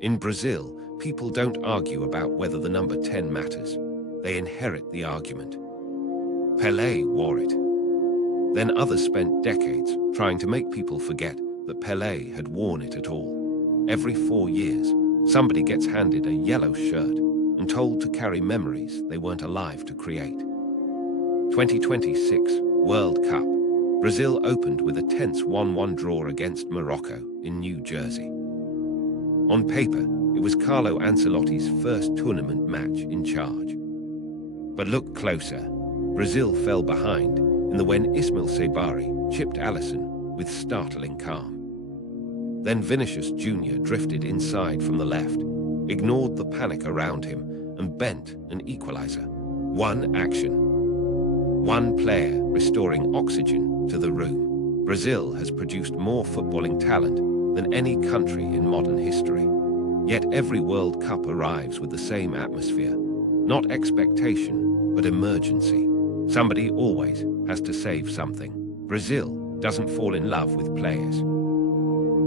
In Brazil, people don't argue about whether the number 10 matters. They inherit the argument. Pelé wore it. Then others spent decades trying to make people forget that Pelé had worn it at all. Every 4 years, somebody gets handed a yellow shirt and told to carry memories they weren't alive to create. 2026 World Cup. Brazil opened with a tense 1-1 draw against Morocco in New Jersey. On paper, it was Carlo Ancelotti's first tournament match in charge. But look closer. Brazil fell behind in the when Ismail Sabari chipped Alisson with startling calm. Then Vinícius Júnior drifted inside from the left, ignored the panic around him, and bent an equalizer. One action. One player restoring oxygen to the room. Brazil has produced more footballing talent than any country in modern history. Yet every World Cup arrives with the same atmosphere. Not expectation, but emergency. Somebody always has to save something. Brazil doesn't fall in love with players.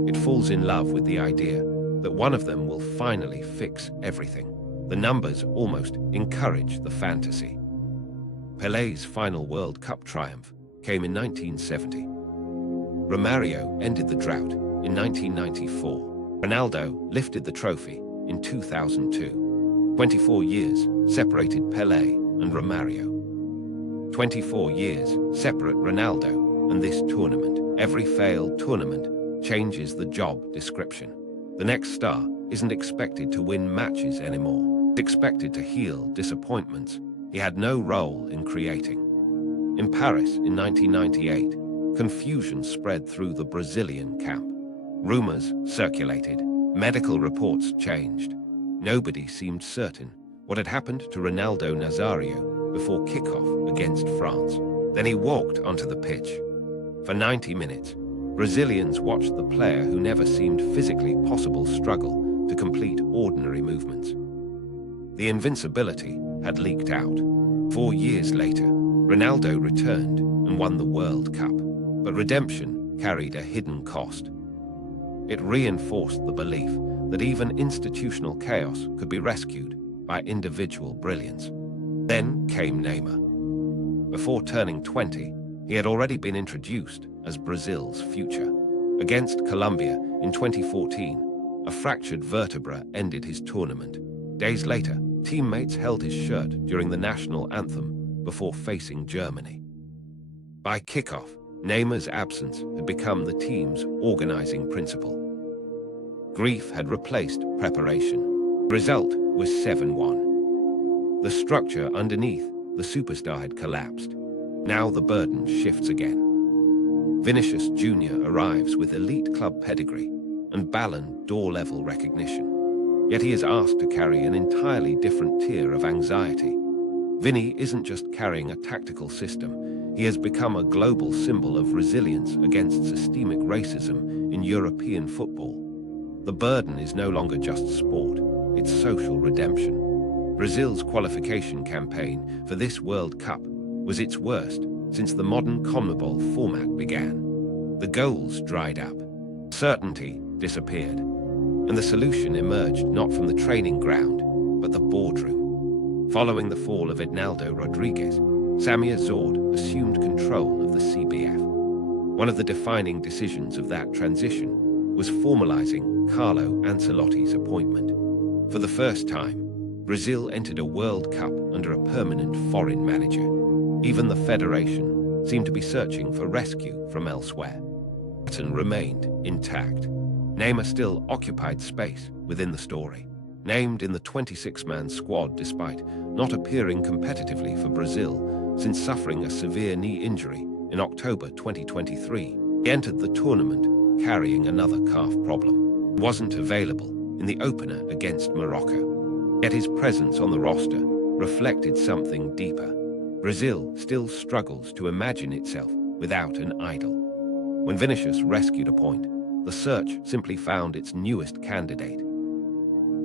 It falls in love with the idea that one of them will finally fix everything. The numbers almost encourage the fantasy. Pelé's final World Cup triumph came in 1970. Romario ended the drought in 1994. Ronaldo lifted the trophy in 2002. 24 years separated Pelé and Romario. 24 years separate Ronaldo and this tournament. Every failed tournament changes the job description. The next star isn't expected to win matches anymore. He's expected to heal disappointments he had no role in creating. In Paris in 1998, confusion spread through the Brazilian camp. Rumors circulated. Medical reports changed. Nobody seemed certain what had happened to Ronaldo Nazário before kickoff against France. Then he walked onto the pitch. For 90 minutes, Brazilians watched the player who never seemed physically possible struggle to complete ordinary movements. The invincibility had leaked out. 4 years later, Ronaldo returned and won the World Cup, but redemption carried a hidden cost. It reinforced the belief that even institutional chaos could be rescued by individual brilliance. Then came Neymar. Before turning 20, he had already been introduced as Brazil's future. Against Colombia in 2014, a fractured vertebra ended his tournament. Days later, teammates held his shirt during the national anthem before facing Germany. By kickoff, Neymar's absence had become the team's organizing principle. Grief had replaced preparation. The result was 7-1. The structure underneath the superstar had collapsed. Now the burden shifts again. Vinícius Júnior arrives with elite club pedigree and Ballon d'Or level recognition. Yet he is asked to carry an entirely different tier of anxiety. Vinny isn't just carrying a tactical system, he has become a global symbol of resilience against systemic racism in European football. The burden is no longer just sport, it's social redemption. Brazil's qualification campaign for this World Cup was its worst since the modern CONMEBOL format began. The goals dried up, certainty disappeared, and the solution emerged not from the training ground, but the boardroom. Following the fall of Ednaldo Rodriguez, Samir Zord assumed control of the CBF. One of the defining decisions of that transition was formalizing Carlo Ancelotti's appointment. For the first time, Brazil entered a World Cup under a permanent foreign manager. Even the federation seemed to be searching for rescue from elsewhere. The pattern remained intact. Neymar still occupied space within the story. Named in the 26-man squad despite not appearing competitively for Brazil since suffering a severe knee injury in October 2023, he entered the tournament carrying another calf problem. He wasn't available in the opener against Morocco. Yet his presence on the roster reflected something deeper. Brazil still struggles to imagine itself without an idol. When Vinícius rescued a point, the search simply found its newest candidate.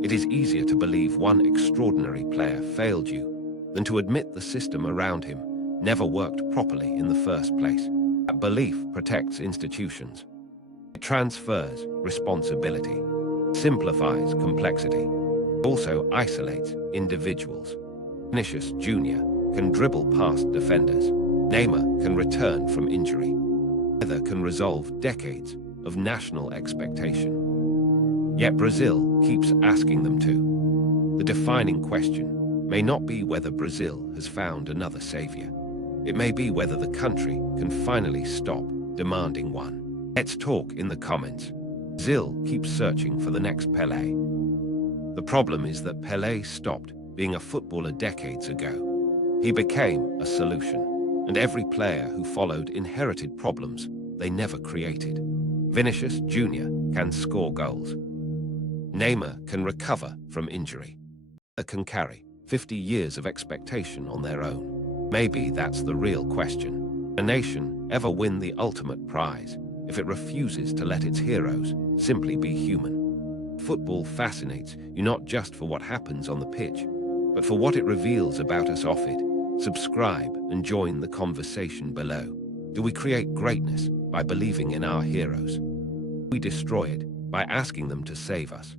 It is easier to believe one extraordinary player failed you than to admit the system around him never worked properly in the first place. That belief protects institutions. It transfers responsibility. simplifies complexity, also isolates individuals. Vinícius Júnior can dribble past defenders. Neymar can return from injury. Neither can resolve decades of national expectation. Yet Brazil keeps asking them to. The defining question may not be whether Brazil has found another savior. It may be whether the country can finally stop demanding one. Let's talk in the comments. Brazil keeps searching for the next Pelé. The problem is that Pelé stopped being a footballer decades ago. He became a solution, and every player who followed inherited problems they never created. Vinícius Júnior can score goals. Neymar can recover from injury. They can carry 50 years of expectation on their own. Maybe that's the real question. Can a nation ever win the ultimate prize if it refuses to let its heroes simply be human? Football fascinates you not just for what happens on the pitch, but for what it reveals about us off it. Subscribe and join the conversation below. Do we create greatness by believing in our heroes? We destroy it by asking them to save us.